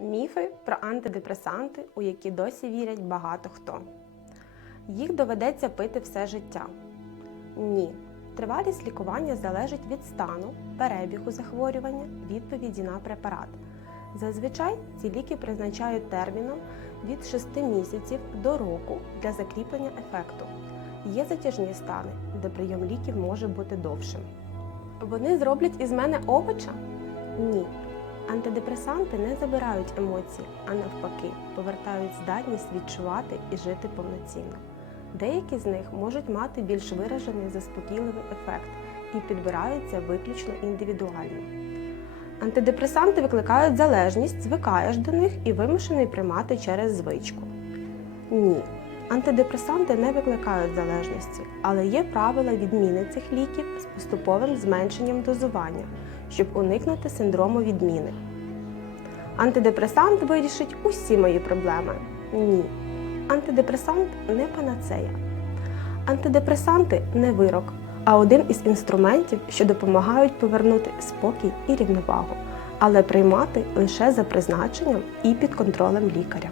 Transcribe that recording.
Міфи про антидепресанти, у які досі вірять багато хто. Їх доведеться пити все життя. Ні. Тривалість лікування залежить від стану, перебігу захворювання, відповіді на препарат. Зазвичай ці ліки призначають терміном від 6 місяців до року для закріплення ефекту. Є затяжні стани, де прийом ліків може бути довшим. Вони зроблять із мене овоча? Ні. Антидепресанти не забирають емоції, а навпаки, повертають здатність відчувати і жити повноцінно. Деякі з них можуть мати більш виражений заспокійливий ефект і підбираються виключно індивідуально. Антидепресанти викликають залежність, звикаєш до них і вимушений приймати через звичку. Ні, антидепресанти не викликають залежності, але є правила відміни цих ліків з поступовим зменшенням дозування, щоб уникнути синдрому відміни. Антидепресант вирішить усі мої проблеми. Ні. Антидепресант не панацея. Антидепресанти не вирок, а один із інструментів, що допомагають повернути спокій і рівновагу, але приймати лише за призначенням і під контролем лікаря.